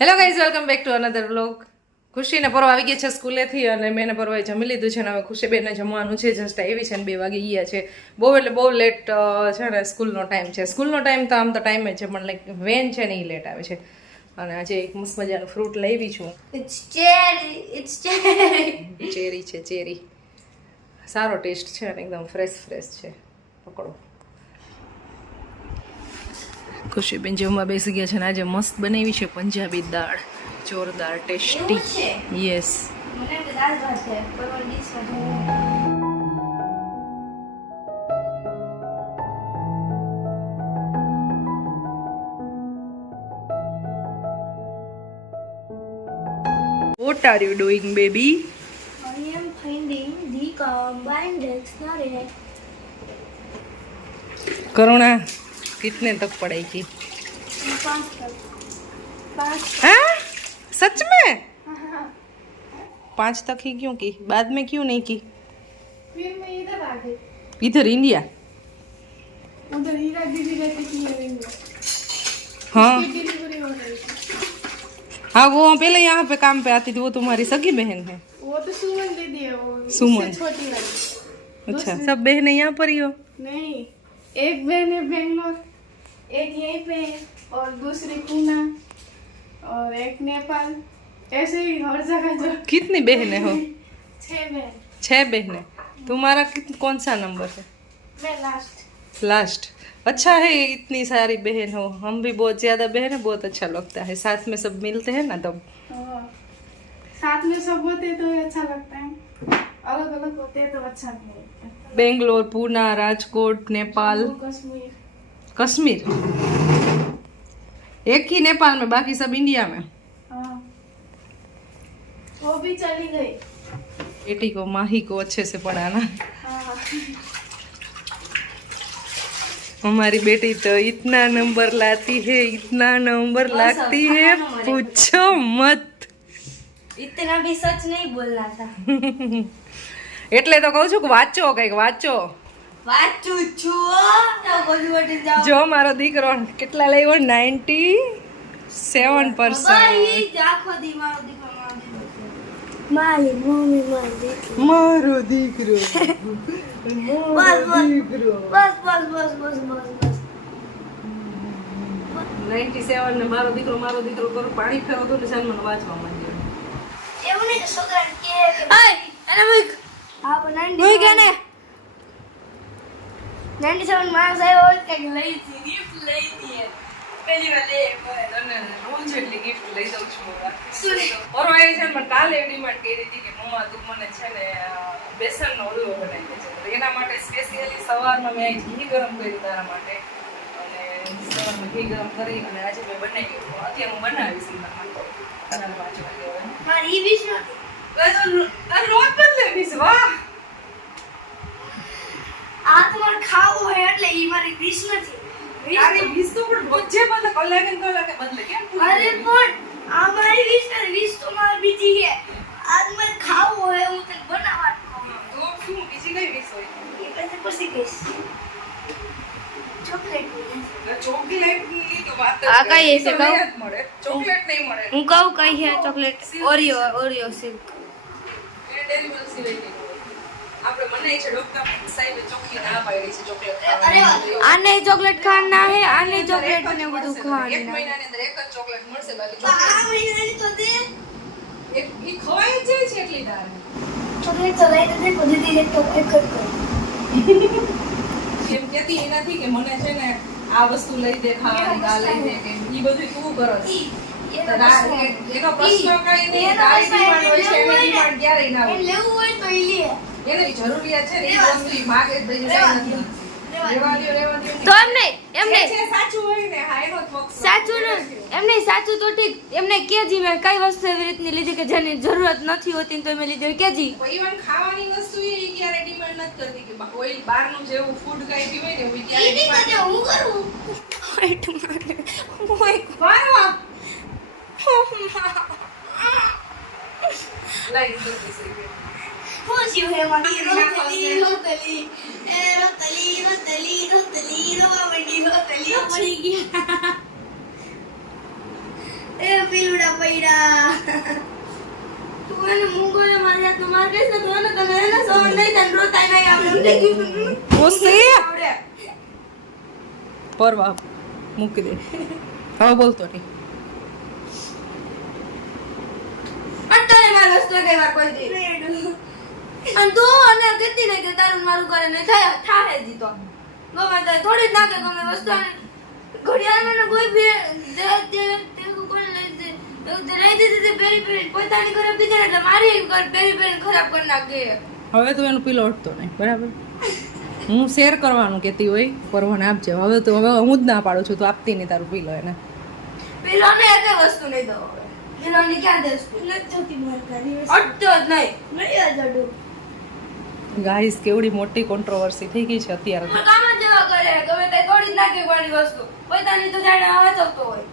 Hello guys, welcome back to another vlog. ખુશીને પરવા આવી ગઈ છે સ્કૂલેથી અને મેં પરવાએ જમી લીધું છે ને હવે ખુશીબેનને જમવાનું છે. જસ્ટ આવી છે ને 2 વાગી ગયા છે. બહુ એટલે બહુ લેટ છે ને સ્કૂલનો ટાઈમ છે. સ્કૂલનો ટાઈમ તો આમ તો ટાઈમ જ છે પણ લાઈક વેન છે ને એ લેટ આવે છે. અને આજે એક મસ્ત મજાનું ફ્રૂટ લાવી છું. ચેરી છે, ચેરી. સારો ટેસ્ટ છે અને એકદમ ફ્રેશ છે. પકડો. ખુશીબેન જમવા બેસી ગયા છે ને આજે મસ્ત બનાવી છે પંજાબી દાળ. જોરદાર tasty. Yes. What are you doing, baby? I am finding the combined dictionary. करुणा कितने तक पढ़ेगी? 5 हाँ? सच में? 5 तक ही क्यों की? बाद में क्यों नहीं की? फिर मैं इधर आ गई. इधर इंडिया? उधर हीरा दीदी रहती थी मेरे में. हाँ डिलीवरी हो रही थी. हाँ, वो पहले यहाँ पे काम पे आती थी. वो तुम्हारी सगी बहन है? वो तो सुमन दीदी है. वो सुमन. उससे छोटी वाली. अच्छा, सब बहनें यहाँ पर ही हो? नहीं, एक बहन है बेंगलोर, एक यहीं पे है और दूसरी पूना और एक नेपाल. ऐसे ही हर जगह जो कितनी बहनें हो? 6 बहन. 6 बहनें. तुम्हारा कौन सा नंबर है? मैं लास्ट. लास्ट. अच्छा है इतनी सारी बहन हो. हम भी बहुत ज्यादा बहन है, बहुत अच्छा लगता है. साथ में सब मिलते हैं ना तब. हाँ. साथ में सब होते तो अच्छा लगता है, अलग अलग होते तो अच्छा नहीं लगता. बेंगलोर, पूना, राजकोट, नेपाल, कश्मीर. कश्मीर. एक ही नेपाल में, बाकी सब इंडिया में. हाँ, वो भी चली गई. बेटी को, माही को अच्छे से पढ़ाना. हाँ. हमारी बेटी तो इतना नंबर लाती है, इतना नंबर लाती है, पूछो मत. इतना भी सच नहीं बोलना था. એટલે તો કહું છું કે વાંચો, કંઈક વાંચો. વાંચું છું તો બધું વટી જાવ. જો મારો દીકરો કેટલા લાવ્યો? 97%. આખો દી મારો દીકરો મારી મમ્મી મારી દીકરો. મારો દીકરો. બસ બસ બસ બસ બસ બસ બસ. 97 ને મારો દીકરો કરું પાણી ફેરવતો ને સાન મને વાંચવા માંડ્યો. એવું નહીં કે છોકરાને કહે કે હાય એને મૂક. હા પણ 97 માણસ આવ્યો હોય કે લઈ દી ગિફ્ટ લઈ દીએ. પહેલી વાર લે તને રોજ એટલી ગિફ્ટ લઈ દઉં છું. શું ઓરો આવી છે ને મને કાલે ડિમાન્ડ કરી હતી કે મમ્મા તું મને છે ને બેસનનો હલવો બનાવી દેજે. તો એના માટે સ્પેશિયલી સવારમાં મેં ઘી ગરમ કર્યું તારા માટે અને સવારમાં ઘી ગરમ કરી અને આજે મેં બનાવી. અત્યારે હું બનાવીશ એના માટે. અને વાંચવા દેવાનું. મારી ઈ વિશ રોજ બદલેવીશ. વાહ, આ તમારે ખાવું હોય એટલે ઈ મારી વિશ નથી. આની વીસ તો પણ રોજે બદલે, કલાકે ને કલાકે બદલે. કેમ પૂરી અરે પણ આ મારી વિશ નથી. વિશ તો મારી બીજી છે. આજ મારે ખાવું હોય હું તને બનાવવાનું કહું. તો શું બીજી કઈ વીસ હોય? એ પછી કહીશ. ચોકલેટ ચોકલેટની તો વાત આ કઈ હશે કહું? મળે ચોકલેટ નહીં મળે. હું કહું કઈ છે ચોકલેટ? Oreo Silk. એ ડેરી મિલ્ક સિવાય નહીં હોય. આપણે બનાવી છે ડોક્ટર સાહેબે ચોખ્ખી ના પાડી છે ચોકલેટ અરે ખાવાની. આને ચોકલેટ ખાવાના હે, આને ચોકલેટ ને બધું એક ખાવાનું. મહિનાની અંદર એક જ ચોકલેટ મળશે. બાકી આ મહિનાની તો દે એક ઈ ખવાય જ જાય છે એટલી તારે. ચોકલેટ તો લઈ દે બધી દી એક ચોકલેટ કર. એમ કહેતી એનાથી કે મને છે ને આ વસ્તુ લઈ દે ખાવાની, આ લઈ દે કે ઈ બધું તું કરસ. એનો પ્રશ્ન કઈ નહીં. તારી ડિમાન્ડ હોય છે, એની ડિમાન્ડ ક્યારેય ના હોય. લેવું હોય તો ઈ લે. એની જરૂરિયાત છે ને એ વસ્તુ ઈ માગે જ બીજું કઈ નથી. રેવા દ્યો. તો એમ નહીં જે સાચું હોય ને હા એનો જ મકસદ. સાચું ને એમ નહીં. સાચું તો ઠીક એમને કેજી મેં કઈ વસ્તુ એવી રીતની લીધી કે જેની જરૂરત નથી હોતી તો મેં લીધી કેજી. ઇવન ખાવાની વસ્તુ એ ક્યારે ડિમાન્ડ નથી કરતી કે કોઈ બહારનું જેવું ફૂડ કઈ બી હોય ને એ ક્યારે ડિમાન્ડ. હું કરું વાહ વાહ. લાઈ દો પીસી. હું શું હે મારી રોતલી રોવા મંડી રોતલી પડી ગયા. એ પીલુડા પડ્યા તું એને મૂંગોને માર્યા તું માર કહીશ ને તો એને તને એને સહન નહીં થાય રોતા નહીં આવડે ખુશી આવડે પરવા મૂકી દે હવે બોલતો નહીં અત્યારે માર વસ્તુ કઈ વાર કોઈ દી અને તું અને કહેતી નહીં કે તારું મારું કરે ને થાય જીતો ગમે તે થોડી જ નાખે ગમે વસ્તુ અને ઘડિયાળ મને કોઈ બી તે કોને લઈ દે તે લઈ દીધી તે પેરી પેરી પોતાની ખરાબ થઈ જાય એટલે મારી પેરી પેરી ખરાબ કરી નાખે હવે તું એનું પીલો અડતો નહીં બરાબર હું શેર કરવાનું કહેતી હોય પરવાને આપજે હવે તો હવે હું જ ના પાડું છું તું આપતી નહીં તારું પીલો એને પેલો ને એક વસ્તુ નહીં દો પેલો ને ક્યાં દેસ નથી થતી માર કરી અડતો જ નહીં અડતો ગાઈસ કેવડી મોટી કોન્ટ્રોવર્સી થઈ ગઈ છે અત્યારે તો. કામ જ જેવા કરે ગમે તે થોડી જ નાખે કોઈની વસ્તુ પોતાની તો જાણે આવા ચવતો હોય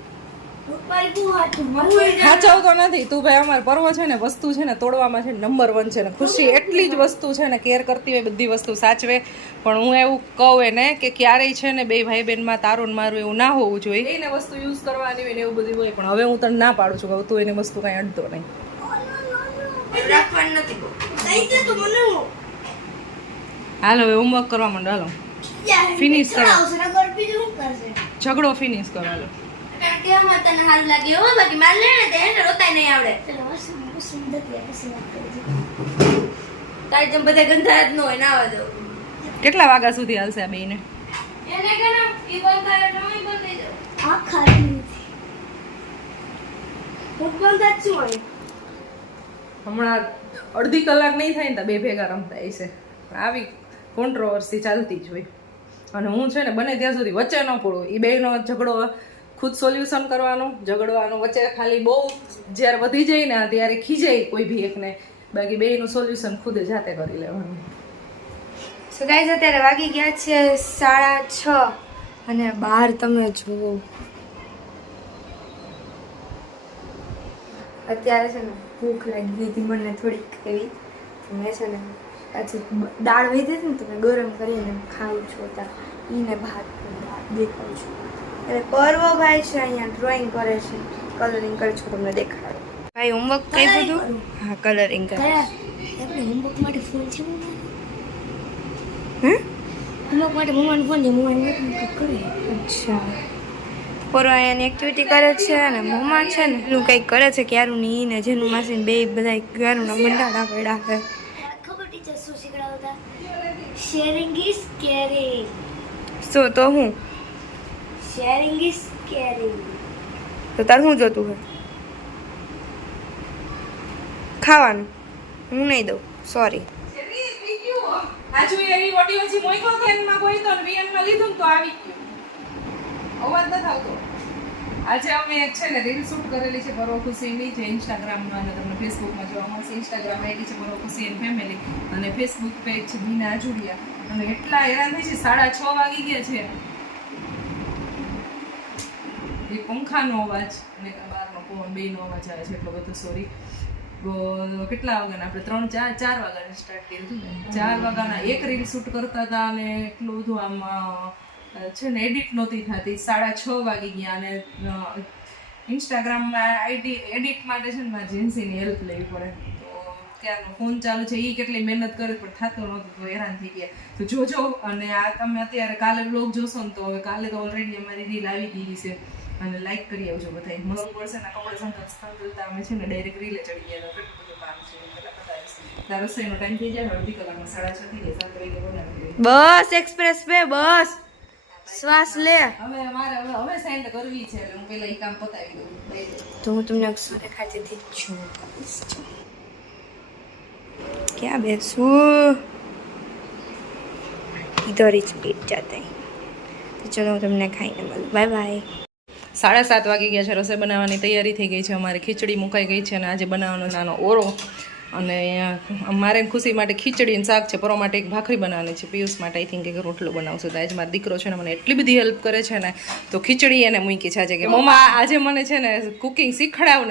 સાચવતો નથી તું ભાઈ અમાર પર્વ છે ને વસ્તુ છે ને તોડવામાં છે નંબર 1 છે ને ખુશી એટલી જ વસ્તુ છે ને કેર કરતી હોય બધી વસ્તુ સાચવે પણ હું એવું કહું એને કે ક્યારેય છે ને બે ભાઈ બહેનમાં તારું ને મારું એવું ના હોવું જોઈએ એને વસ્તુ યુઝ કરવાની હોય ને એવું બધું હોય પણ હવે હું તને ના પાડું છું કે તું એની વસ્તુ કાંઈ અડતો નહીં રાખવાનું નથી દઈ દે તો મને હાલ હવે હોમવર્ક કરવા માંડો હાલો ફિનિશ કરો ઝઘડો ફિનિશ કરો હાલો કારણ કે આમાં તને સારું લાગે હો બાકી માર લે ને તે એને રોતાય નહીં આવડે તારી જેમ બધા ગંધા જ ન હોય ના આવવા દો કેટલા વાગ્યા સુધી હાલશે આ બેયને એને કે ને ઈ બંધ કરે એટલે હું બંધ થઈ જાઉં આખા દી હું બંધ જ છું અહીં હમણાં અડધી કલાક નહીં થાય ને તો બે ભેગા રમતા હશે પણ આવી કોન્ટ્રોવર્સી ચાલતી જ હોય અને હું છે ને બને ત્યાં સુધી વચ્ચે ન પડું એ બેનો ઝઘડો ખુદ સોલ્યુશન કરવાનું ઝઘડવાનું વચ્ચે ખાલી બહુ જ્યારે વધી જાય ને ત્યારે ખીજાય કોઈ બી એકને બાકી બેયનું સોલ્યુશન ખુદ જાતે કરી લેવાનું સો ગાઈઝ અત્યારે વાગી ગયા છે 6:30 અને બહાર તમે જુઓ અત્યારે છે ને ભૂખ લાગી હતી મને થોડીક એવી મેં છે ને આજે દાળ વહી હતી ને તો મેં ગરમ કરીને ખાઉં છું અત્યારે એને ભાત દેખાઉં છું એટલે પર્વભાઈ છે અહીંયા ડ્રોઈંગ કરે છે કલરિંગ કરે છે તમને દેખાડો ભાઈ હોમવર્ક કઈ બધું હા કલરિંગ કરે આપણે હોમવર્ક માટે ફોન છે હે હોમવર્ક માટે મમ્માનો ફોન છે મમ્માને કરે અચ્છા પર્વ અહીંયાની એક્ટિવિટી કરે છે અને મમ્મા છે ને એનું કંઈક કરે છે ક્યારું ની ને જેનું માસીને બે બધા ક્યારું મંડાડા પડ્યા છે ખબર ટીચર શું શીખડાવતા શેરિંગ ઇઝ કેરિંગ શું તો હું શેરિંગ ઇઝ કેરિંગ તો તાર શું જોતું હોય ખાવાનું હું નહીં દઉં સોરી આજુ એવી ઓડિયો હજી મોઈકો તો એમાં કોઈ તો વીએનમાં લીધું ને તો આવી ગયું અવાજ નથી આવતો આજે અમે છે ને રીલ શૂટ કરેલી છે પર્વ ખુશીની જે ઇન્સ્ટાગ્રામમાં અને તમને ફેસબુકમાં જોવા મળશે ઇન્સ્ટાગ્રામ આઈડી છે પર્વ ખુશી એન્ડ ફેમિલી અને ફેસબુક પેજ છે બીના આજુડિયા અને એટલા હેરાન થઈ છે 6:30 વાગી ગયા છે એ પંખાનો અવાજ અને બહારનો પવન બેનો અવાજ આવે છે એટલો બધો સોરી કેટલા વાગ્યાના આપણે 4 વાગ્યાને સ્ટાર્ટ કર્યું હતું ને 4 વાગ્યાના એક રીલ શૂટ કરતા હતા અને એટલું બધું આમ છે ને એડિટ નહોતી થતી 6:30 વાગી ગયા અને ઇન્સ્ટાગ્રામમાં આઈડી એડિટ માટે છે ને મારે જેન્સીની હેલ્પ લેવી પડે તો ત્યારનો ફોન ચાલુ છે એ કેટલી મહેનત કરે પણ થતો નહોતું તો હેરાન થઈ ગયા તો જોજો અને આ તમે અત્યારે કાલે બ્લોગ જોશો ને તો હવે કાલે તો ઓલરેડી અમારી રીલ આવી ગઈ છે અને લાઈક કરી આવજો બધા મસ્ત પડશે ને કપડે સંગત અમે છે ને ડાયરેક્ટ રીલે ચડી ગયા કેટલું બધું કામ છે તાર રસોઈનો ટાઈમ થઈ જાય અડધી કલાકમાં 6:30 થઈ જાય 7 વાગે બનાવી બસ એક્સપ્રેસ પે બસ શ્વાસ લે હવે અમારે હવે સેન્ડ કરવી છે એટલે હું પહેલા એ કામ પતાવી દઉં તો હું તમને શું દેખાતી હતી છું ક્યાં બેસું इधर ही स्पीड जाते हैं तो चलो હું તમને ખાઈને મળું બાય બાય 7:30 વાગી ગયા છે રસોઈ બનાવવાની તૈયારી થઈ ગઈ છે અમારી ખીચડી મુકાઈ ગઈ છે અને આજે બનાવવાનો નાનો ઓરો અને મારે ખુશી માટે ખીચડી અને શાક છે પરો માટે એક ભાખરી બનાવવાની છે પિયુષ માટે આઈ થિંક એક રોટલો બનાવશું તો આજે મારો દીકરો છે ને મને એટલી બધી હેલ્પ કરે છે ને તો ખીચડી એને મૂકી છે આજે કે મમ્મા આજે મને છે ને કુકિંગ શીખડાવ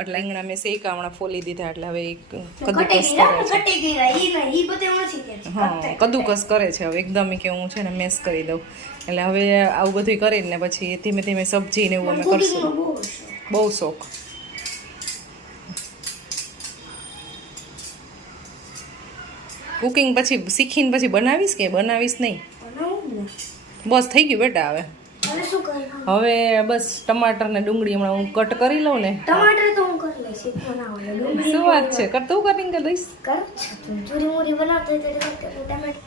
એટલે રીંગણા મેં શેકા હમણાં ફોલી દીધા એટલે હવે કદુકસ કરે છે હા કદુકસ કરે છે હવે એકદમ કે હું છે ને મેશ કરી દઉં એટલે હવે આવું બધું કરીને પછી ધીમે ધીમે સબ્જી ને એવું અમે કરશું બહુ શોખ કુકિંગ પછી શીખીને પછી બનાવીશ કે બનાવીશ નહીં? બનાવું ને. બસ થઈ ગયું બેટા હવે. હવે શું કરવાનું? હવે બસ ટમાટર ને ડુંગળી હમણાં હું કટ કરી લઉં ને. ટમાટર તો હું કરી લઈશ, એટલો ના હોય. ડુંગળી શું વાત છે? કરતું કટિંગ કરી દઈશ. કર છે તું. ચૂરી મૂરી બનાવતો હોય તો ટમેટો.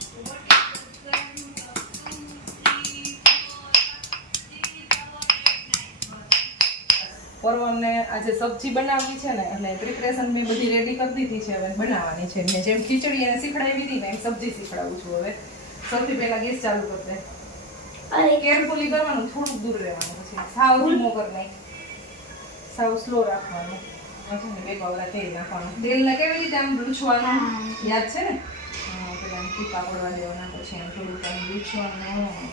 પરવળને આજે સબ્જી બનાવવી છે ને એટલે પ્રિપરેશન મેં બધી રેડી કરી દીધી છે, હવે બનાવવાની છે. મેં જેમ ખીચડી એને શીખડાવી હતી ને એમ સબ્જી શીખડાવું છું. હવે સૌથી પહેલા ગેસ ચાલુ કરી દે. અરે કેરફુલી કરવાનું, થોડુંક દૂર રહેવાનું છે. સાવ ધીમો કર નહીં, સાવ સ્લો રાખવાનું. પછી 2 કવરા તેલ નાખવાનું. તેલને કેવી રીતે આમ લૂછવાનું યાદ છે ને? હા, પેલા આમ ટીપા પડવા દેવાના, પછી આમ થોડુંક આમ લૂછવાનું,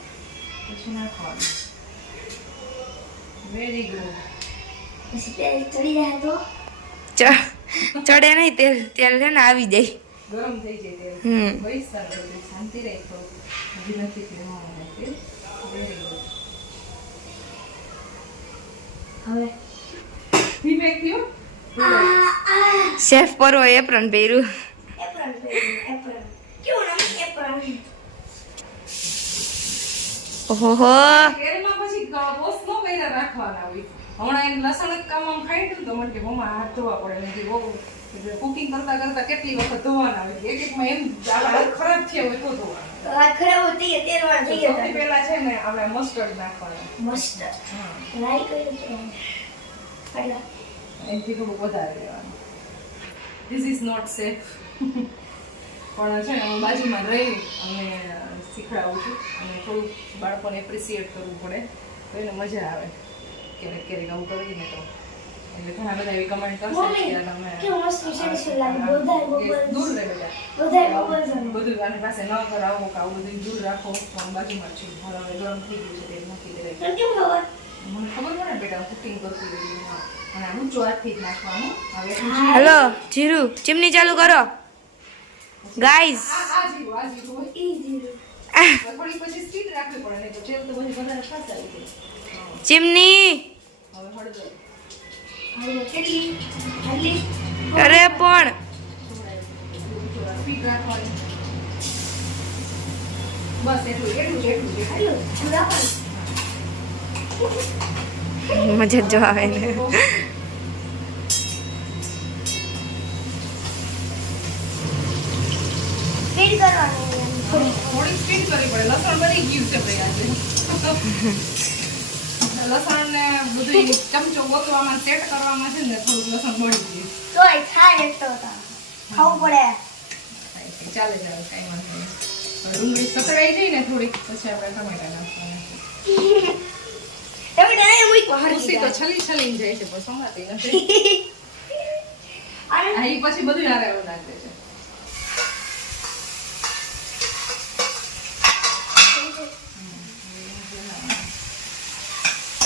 પછી નાખવાનું. Very good. પછી તેલ ચડી જાય તો ચડે નહીં, તેલ તેલ છે ને આવી જાય, ગરમ થઈ જાય તેલ. હમ. બહુ સારું. શાંતિ રહે તો હજી નથી પીવાનું તેલ. Very good. હવે ધીમે થયો. શેફ પરવો એપ્રન પહેર્યું. એપ્રન કેવું નામ? એપ્રન. ઓહો તેલમાં પછી વોશ ન કર્યા રાખવાના હોય. હમણાં એમ લસણ જ કામ આમ ખાઈ હતું તો મને કે મમ્મા હાથ ધોવા પડે. મેં કીધું કુકિંગ કરતા કરતા કેટલી વખત ધોવાના હોય. એક એકમાં એમ હાથ ખરાબ થયા હોય તો ધોવાના. વાત ખરાબ હતી તેલ વાળા થઈ સૌથી પહેલા છે ને આપણે મસ્ટર્ડ નાખવાનું. મસ્ત હા, રાઈ કર્યું તો આટલા એનાથી થોડું વધારે લેવાનું. This is not safe. પણ છે ને હું બાજુમાં રહી અને શીખડાવું છું અને થોડું બાળકોને એપ્રિસિએટ કરવું પડે તો એને મજા આવે. ક્યારેક ક્યારેક આવું કરીને તો એટલે ઘણા બધા એવી કમેન્ટ કરશે કે તમે કેવું મસ્ત સેટિસ્ફાઈ લાગે. વધારે બબલ્સ દૂર રહે બધા. વધારે બબલ્સ બધું આની પાસે ન કરાવો કે આવું બધું દૂર રાખો. તો આમ બાજુમાં જ છું. હવે ગરમ થઈ ગયું છે તે મૂકી દે. તને કેમ ખબર? મને ખબર પડે ને બેટા કુકિંગ કરતી રહી અને આનું ચોથથી જ નાખવાનું. હવે એટલું છે. હેલો જીરું ચીમની ચાલુ કરો ગાઈઝ. આ જીરું હોય. ઈ જીરું થોડી પછી સ્ટીમ રાખવી પડે નહીં તો તેલ તો પછી વધારે ફાસ્ટ આવી જાય. ચીમની. હવે હળદર. હવે કેટલી આટલી અરે પણ સ્પીડ રાખવાની. બસ એટલું. મજા જ જો આવે ને. સ્પીડ કરવાની થોડી સ્પીડ કરવી પડે. લસણ બની ગયું છે ભાઈ આજે. લસણ ને બધું ચમચો ગોતવામાં સેટ કરવામાં છે ને થોડું લસણ બળી ગયું. તોય થાય તો ખાવું પડે. ચાલે ચાલે કાંઈ વાંધો નહીં. હવે ડુંગળી સતરાઈ જાય ને થોડીક પછી આપણે ટમેટા નાખવાના. તમે ડાય મુઈ કો ખુશી તો છલીને જાય છે પણ સંગાતી નથી. આ ઈ પછી બધું હારે એવું નાખે છે.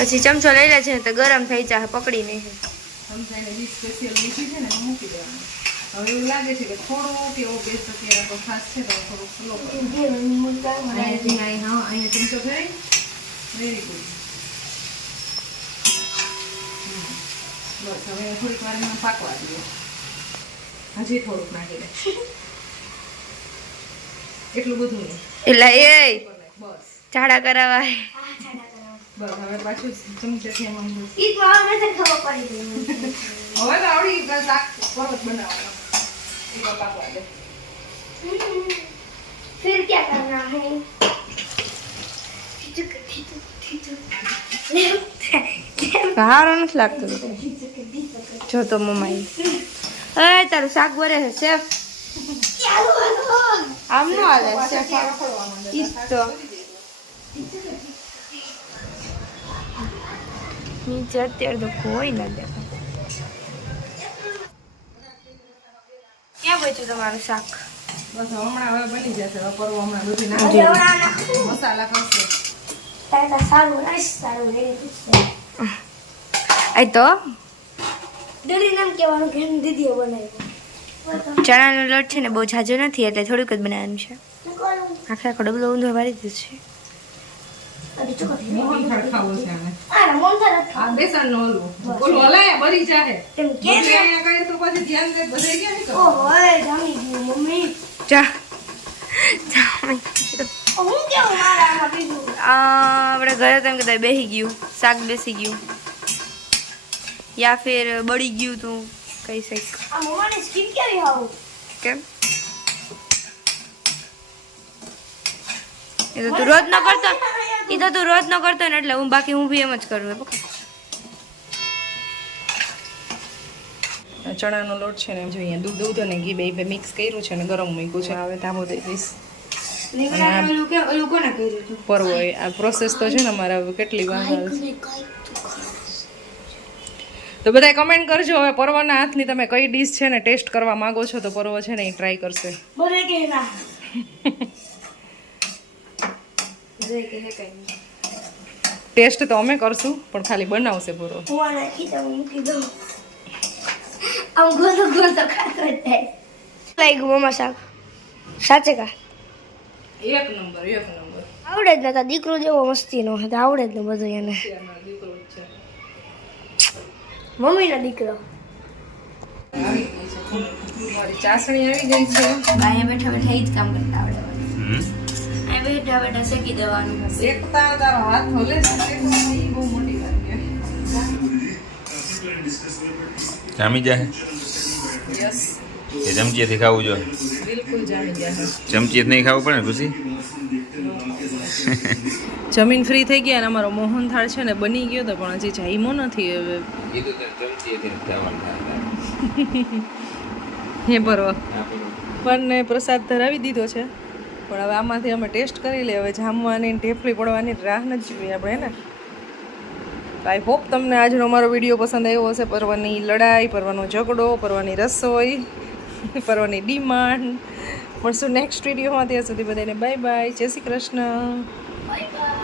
પછી ચમચો લઈ લે છે તો ગરમ થઈ જાય પકડી નહીં. સમજાઈને ડીશ સ્પેશિયલ લીધી છે ને એમાં મૂકી દેવાનું. હવે એવું લાગે છે કે થોડું કે એવો ગેસ અત્યારે તો ખાસ છે તો થોડુંક સ્લો કરો. અહીંયાથી અહીંયા ચમચો ફેરી. Very good. બસ હવે થોડીક વાર એમાં પાકવા દઈએ. હજી થોડુંક નાખી દે. એટલું બધું નહીં. એટલે એ બસ ઝાડા કરાવાય. બસ હવે પાછું ચમચેથી એમાં બસ. ઈ તો આવે ને ખબર પડી ગઈ. હવે તો આવડી ગયું શાક પરત બનાવવાનો. એમાં પાકવા દે. फिर क्या करना है? હારો નથી લાગતું. જો તો મમ્મા એ તારું શાક બરે છે શેફ. આમ નો હાલે શેફ. ઈ તો નીચે અત્યારે તો કોઈ ના દેખાય. ક્યાં બચ્યું તમારું શાક? બસ હમણાં હવે બની જશે. હવે પરવો હમણાં બધું નાખી મસાલા કરશે. આ તો દૂધી નામ કહેવાનું કે દીદીએ બનાવ્યું. ચણાનો લોટ છે ને બહુ ઝાઝો નથી એટલે થોડુંક જ બનાવવાનું છે. આખા આખો ડબલો ઊંધો વાળી દીધું છે. મોહનથાળ ખાવો છે આને. આ બેસનનો હલવો. ઓલું હલાય બળી જાય. કેમ કે બધે અહીંયા કઈ તો પછી ધ્યાન દે બધે ક્યાં નહીં કરવાનું. જા હું કેવું મારે આમાં બીજું આપણે ઘરે તેમ કે બેસી ગયું શાક બેસી ગયું યા ફિર બળી ગયું તું કઈ શક આ મમ્માની સ્કિન કેવી આવું કેમ એ તો તું રોજ ન કરતો ને એટલે હું બાકી હું બી એમ જ કરું ચણાનો લોટ છે ને જો અહીંયા દૂધ અને ઘી બે મિક્સ કર્યું છે ને ગરમ મૂક્યું છે હવે ધાબો દઈ દઈશ પરવો આ પ્રોસેસ તો છે ને અમારે હવે કેટલી વાર તો બધા કમેન્ટ કરજો હવે પરવાના હાથની તમે કઈ ડીશ છે ને ટેસ્ટ કરવા માંગો છો તો પરવો છે ને એ ટ્રાય કરશે ટેસ્ટ તો અમે કરશું પણ ખાલી બનાવશે પરવો મમ્મા શાક સાચે કા એક નંબર આવડે જ નતા દીકરો જેવો મસ્તી નો હતો આવડે જ ને બધું એને મમ્મીનો દીકરો મારી ચાસણી આવી ગઈ છે અહીંયા બેઠા બેઠા એ જ કામ કરતા આવડે અહીંયા બેઠા બેઠા શેકી દેવાનું એકતા તારો હાથ હલે છે એ બહુ મોટી વાત છે જામી જાય યસ કે ચમચીથી ખાવું જોઈએ બિલકુલ જામી ગયા ચમચી નહીં ખાવું પડે ને ખુશી જમીન ફ્રી થઈ ગયા અને અમારો મોહન થાળ છે ને બની ગયો તો પણ હજી જામ્યો નથી હવે હે બરોબર પણ પ્રસાદ ધરાવી દીધો છે પણ હવે આમાંથી અમે ટેસ્ટ કરી લઈએ હવે જામવાની ઢેફલી પડવાની રાહ નથી જોઈએ આપણે ને આઈ હોપ તમને આજનો અમારો વિડીયો પસંદ આવ્યો હશે પરવાની લડાઈ પરવાનો ઝઘડો પરવાની રસોઈ પરવાની ડિમાન્ડ મળશું નેક્સ્ટ વિડીયોમાં ત્યાં સુધી બધાને બાય બાય જય શ્રી કૃષ્ણ બાય બાય